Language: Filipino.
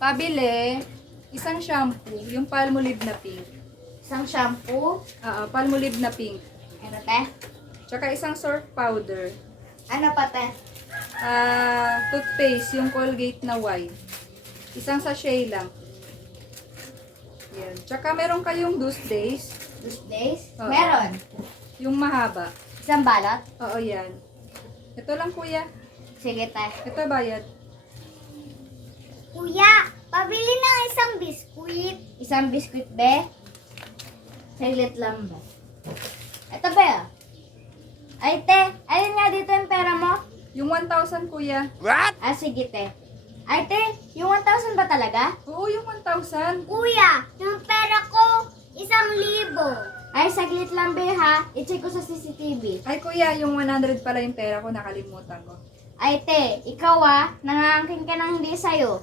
Pabili, isang shampoo, yung Palmolive na pink. Isang shampoo. Palmolive na pink. Ano, te? Tsaka isang surf powder. Ano pa, te? Toothpaste, yung Colgate na white. Isang sachet lang. Yan. Tsaka meron kayong Tuesdays, Tuesdays? Oo. Meron. yung mahaba. Isang balot? Oo, yan. Ito lang, kuya. Sige, te. Ito bayad. Kuya, pabili ng isang biskuit. Isang biskuit, be? Saglit lang ba? Ito, be? Ay, te. Ayun nga dito yung pera mo. Yung 1,000, kuya. Sige, te. Ay, te. Yung 1,000 ba talaga? Oo, yung 1,000. Kuya, yung pera ko, 1,000. Ay, saglit lang, be, ha? I-check ko sa CCTV. Ay, kuya, yung 100 pala yung pera ko, nakalimutan ko. Ay, te. Ikaw, nangangking ka ng hindi sa'yo.